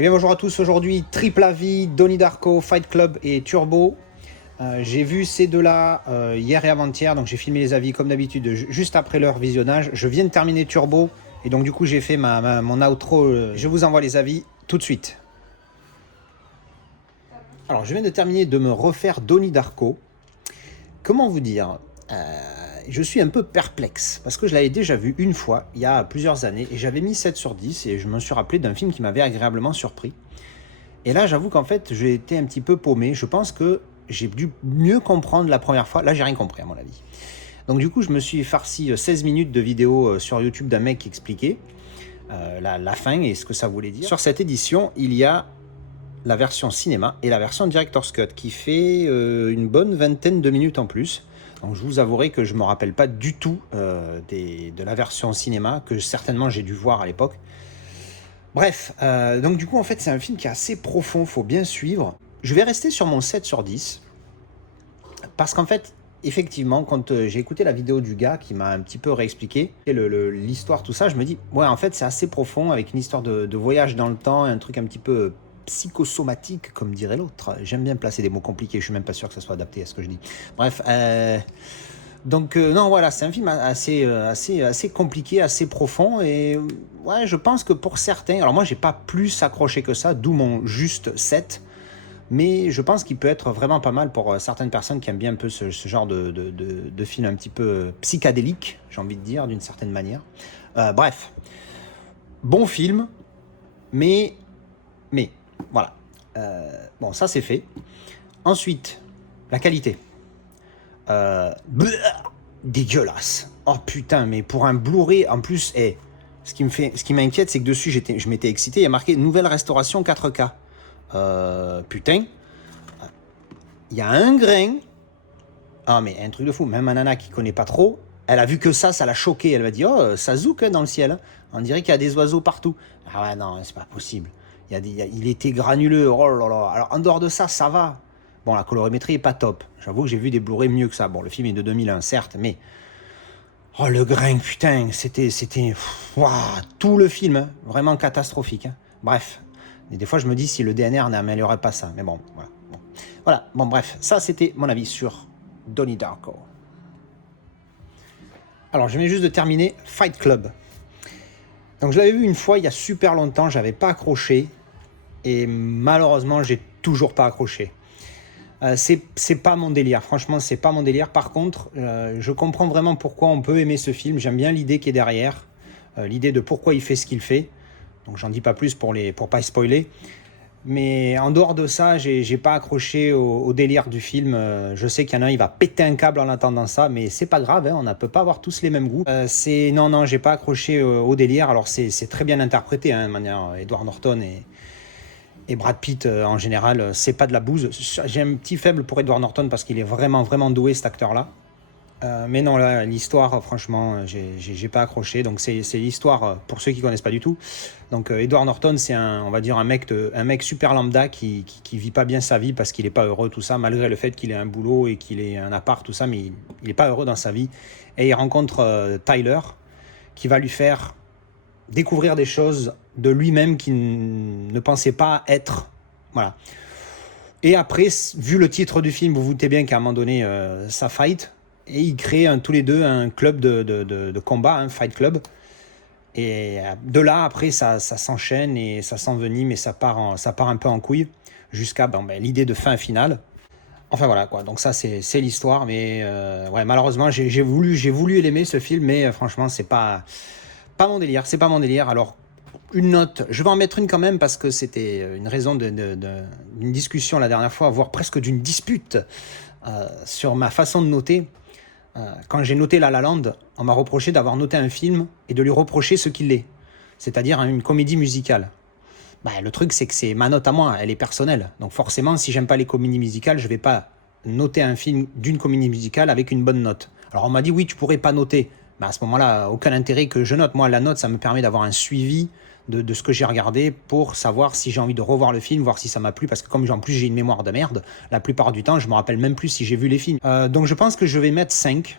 Eh bien bonjour à tous, aujourd'hui Triple Avis, Donnie Darko, Fight Club et Turbo. J'ai vu ces deux-là hier et avant-hier, donc j'ai filmé les avis comme d'habitude juste après leur visionnage. Je viens de terminer Turbo et donc du coup j'ai fait mon outro. Je vous envoie les avis tout de suite. Alors je viens de terminer de me refaire Donnie Darko. Comment vous dire je suis un peu perplexe parce que je l'avais déjà vu une fois il y a plusieurs années et j'avais mis 7 sur 10 et je me suis rappelé d'un film qui m'avait agréablement surpris. Et là, j'avoue qu'en fait, j'ai été un petit peu paumé. Je pense que j'ai dû mieux comprendre la première fois. Là, j'ai rien compris, à mon avis. Donc, du coup, je me suis farci 16 minutes de vidéo sur YouTube d'un mec qui expliquait la fin et ce que ça voulait dire. Sur cette édition, il y a la version cinéma et la version Director's Cut qui fait une bonne vingtaine de minutes en plus. Donc, je vous avouerai que je ne me rappelle pas du tout de la version cinéma, que certainement j'ai dû voir à l'époque. Bref, donc du coup, en fait, c'est un film qui est assez profond, faut bien suivre. Je vais rester sur mon 7 sur 10, parce qu'en fait, effectivement, quand j'ai écouté la vidéo du gars qui m'a un petit peu réexpliqué l'histoire, tout ça, je me dis, ouais, en fait, c'est assez profond, avec une histoire de voyage dans le temps, et un truc un petit peu psychosomatique, comme dirait l'autre. J'aime bien placer des mots compliqués, je suis même pas sûr que ça soit adapté à ce que je dis. Bref, donc non, voilà, c'est un film assez compliqué, assez profond, et ouais, je pense que pour certains, alors moi j'ai pas plus accroché que ça, d'où mon juste 7, mais je pense qu'il peut être vraiment pas mal pour certaines personnes qui aiment bien un peu ce genre de film un petit peu psychédélique, j'ai envie de dire, d'une certaine manière. Bref, bon film, mais voilà. Bon, ça c'est fait. Ensuite, la qualité. Dégueulasse. Oh putain, mais pour un Blu-ray, en plus, ce qui m'inquiète, c'est que dessus, je m'étais excité, il y a marqué nouvelle restauration 4K. Putain, il y a un grain. Ah, mais un truc de fou. Même ma nana qui connaît pas trop, elle a vu que ça l'a choqué. Elle m'a dit, oh, ça zouk dans le ciel. On dirait qu'il y a des oiseaux partout. Ah ouais, non, c'est pas possible. Il était granuleux. Oh là là. Alors, en dehors de ça, ça va. Bon, la colorimétrie est pas top. J'avoue que j'ai vu des Blu-ray mieux que ça. Bon, le film est de 2001, certes, mais... Oh, le grain, putain, c'était... tout le film, hein, vraiment catastrophique. Hein. Bref. Et des fois, je me dis si le DNR n'améliorait pas ça. Mais bon, voilà. Bon, bref. Ça, c'était mon avis sur Donnie Darko. Alors, je viens juste de terminer Fight Club. Donc, je l'avais vu une fois, il y a super longtemps. J'avais pas accroché. Et malheureusement, j'ai toujours pas accroché. C'est pas mon délire, franchement, c'est pas mon délire. Par contre, je comprends vraiment pourquoi on peut aimer ce film. J'aime bien l'idée qui est derrière, l'idée de pourquoi il fait ce qu'il fait. Donc, j'en dis pas plus pour pas spoiler. Mais en dehors de ça, j'ai pas accroché au délire du film. Je sais qu'il y en a un, il va péter un câble en attendant ça, mais c'est pas grave, hein, on ne peut pas avoir tous les mêmes goûts. Non, j'ai pas accroché au délire. Alors, c'est très bien interprété, hein, de manière Edward Norton et Brad Pitt en général, c'est pas de la bouse. J'ai un petit faible pour Edward Norton parce qu'il est vraiment doué, cet acteur-là. Mais non, là, l'histoire, franchement, j'ai pas accroché. Donc c'est l'histoire, pour ceux qui connaissent pas du tout. Donc Edward Norton, c'est on va dire un mec super lambda qui vit pas bien sa vie parce qu'il est pas heureux, tout ça, malgré le fait qu'il ait un boulot et qu'il ait un appart, tout ça, mais il est pas heureux dans sa vie. Et il rencontre Tyler, qui va lui faire découvrir des choses de lui-même qu'il ne pensait pas être. Voilà. Et après, vu le titre du film, vous vous doutez bien qu'à un moment donné, ça fight. Et ils créent tous les deux un club de combat, un fight club. Et de là, après, ça s'enchaîne et ça s'envenime et ça part un peu en couille jusqu'à l'idée de fin finale. Enfin voilà quoi, donc ça c'est l'histoire, mais ouais, malheureusement j'ai voulu l'aimer ce film, mais franchement c'est pas mon délire, c'est pas mon délire. Alors une note, je vais en mettre une quand même parce que c'était une raison d'une discussion la dernière fois, voire presque d'une dispute sur ma façon de noter. Quand j'ai noté La La Land, on m'a reproché d'avoir noté un film et de lui reprocher ce qu'il est, c'est-à-dire une comédie musicale. Le truc, c'est que c'est ma note à moi, elle est personnelle. Donc forcément, si j'aime pas les comédies musicales, je vais pas noter un film d'une comédie musicale avec une bonne note. Alors on m'a dit, oui, tu pourrais pas noter. À ce moment-là, aucun intérêt que je note. Moi, la note, ça me permet d'avoir un suivi de ce que j'ai regardé pour savoir si j'ai envie de revoir le film, voir si ça m'a plu, parce que comme en plus j'ai une mémoire de merde, la plupart du temps, je me rappelle même plus si j'ai vu les films. Donc je pense que je vais mettre 5,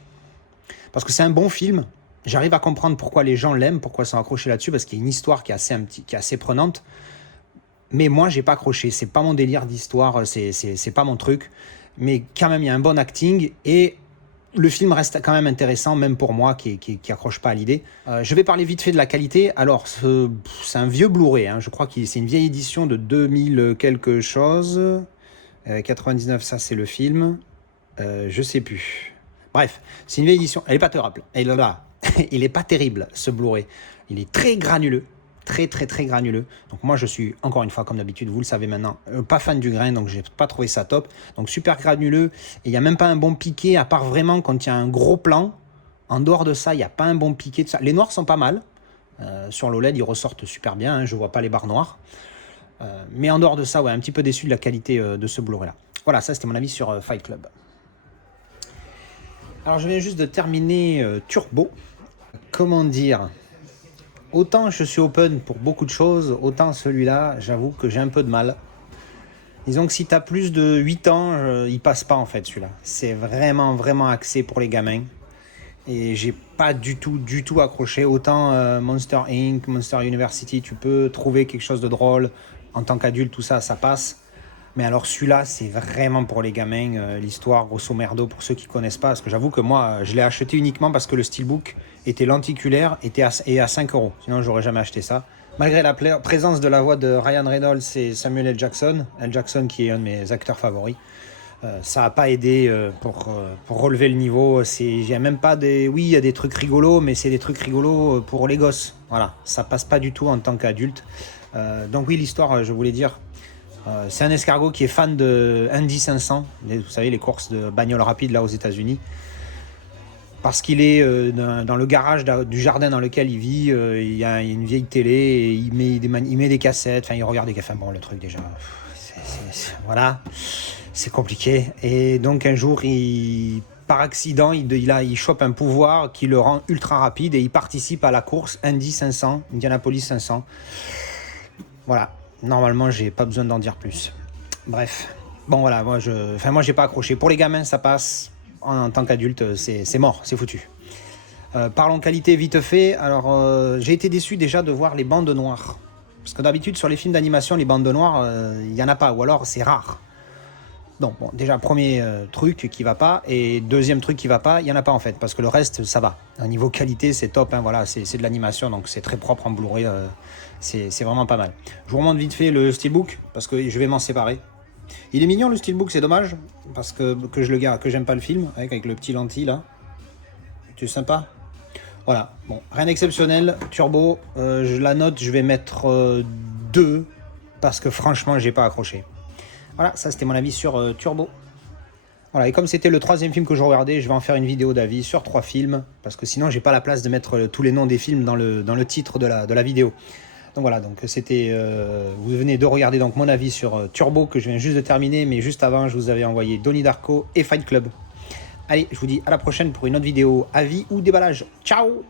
parce que c'est un bon film. J'arrive à comprendre pourquoi les gens l'aiment, pourquoi ils sont accrochés là-dessus, parce qu'il y a une histoire qui est assez prenante. Mais moi, j'ai pas accroché. C'est pas mon délire d'histoire, c'est pas mon truc. Mais quand même, il y a un bon acting et le film reste quand même intéressant, même pour moi qui accroche pas à l'idée. Je vais parler vite fait de la qualité. Alors, c'est un vieux Blu-ray. Hein. Je crois que c'est une vieille édition de 2000 quelque chose. 99, ça c'est le film. Je sais plus. Bref, c'est une vieille édition. Elle est pas terrible. Il est pas terrible, ce Blu-ray. Il est très granuleux. Très granuleux. Donc moi je suis, encore une fois comme d'habitude, vous le savez maintenant, pas fan du grain, donc j'ai pas trouvé ça top. Donc super granuleux, et il n'y a même pas un bon piqué, à part vraiment quand il y a un gros plan. En dehors de ça, il n'y a pas un bon piqué de ça. Les noirs sont pas mal. Sur l'OLED, ils ressortent super bien, hein, je vois pas les barres noires. Mais en dehors de ça, ouais, un petit peu déçu de la qualité de ce Blu-ray là. Voilà, ça c'était mon avis sur Fight Club. Alors je viens juste de terminer Turbo. Comment dire ? Autant je suis open pour beaucoup de choses, autant celui-là, j'avoue que j'ai un peu de mal. Disons que si tu as plus de 8 ans, il passe pas en fait celui-là. C'est vraiment axé pour les gamins. Et j'ai pas du tout accroché. Autant Monster Inc., Monster University, tu peux trouver quelque chose de drôle. En tant qu'adulte, tout ça, ça passe. Mais alors celui-là, c'est vraiment pour les gamins, l'histoire grosso merdo pour ceux qui connaissent pas. Parce que j'avoue que moi, je l'ai acheté uniquement parce que le steelbook était lenticulaire et à 5 euros. Sinon, j'aurais jamais acheté ça. Malgré la présence de la voix de Ryan Reynolds et Samuel L. Jackson, qui est un de mes acteurs favoris, ça n'a pas aidé pour relever le niveau. Il y a même pas des... Oui, il y a des trucs rigolos, mais c'est des trucs rigolos pour les gosses. Voilà, ça passe pas du tout en tant qu'adulte. Donc oui, l'histoire, je voulais dire... c'est un escargot qui est fan de Indy 500, vous savez, les courses de bagnole rapide là aux États-Unis. Parce qu'il est dans le garage du jardin dans lequel il vit, il y a une vieille télé, et il met des cassettes, enfin il regarde des cassettes, bon le truc déjà, voilà, c'est compliqué. Et donc un jour, par accident, il chope un pouvoir qui le rend ultra rapide et il participe à la course Indy 500, Indianapolis 500. Voilà. Normalement, j'ai pas besoin d'en dire plus. Bref. Bon, voilà, moi, j'ai pas accroché. Pour les gamins, ça passe. En tant qu'adulte, c'est mort, c'est foutu. Parlons qualité vite fait. Alors, j'ai été déçu déjà de voir les bandes noires. Parce que d'habitude, sur les films d'animation, les bandes noires, il y en a pas. Ou alors, c'est rare. Donc, bon, déjà, premier truc qui va pas. Et deuxième truc qui va pas, il y en a pas en fait. Parce que le reste, ça va. Au niveau qualité, c'est top. Hein, voilà, c'est de l'animation, donc c'est très propre en Blu-ray. C'est vraiment pas mal. Je vous remonte vite fait le steelbook, parce que je vais m'en séparer. Il est mignon le steelbook, c'est dommage, parce que je le garde, que j'aime pas le film, avec le petit lentille là. C'est sympa. Voilà, bon, rien d'exceptionnel. Turbo, je la note, je vais mettre 2, parce que franchement, j'ai pas accroché. Voilà, ça c'était mon avis sur Turbo. Voilà, et comme c'était le troisième film que je regardais, je vais en faire une vidéo d'avis sur 3 films, parce que sinon j'ai pas la place de mettre tous les noms des films dans le titre de la vidéo. Donc voilà, donc c'était, vous venez de regarder donc mon avis sur Turbo que je viens juste de terminer, mais juste avant je vous avais envoyé Donnie Darko et Fight Club. Allez, je vous dis à la prochaine pour une autre vidéo avis ou déballage. Ciao!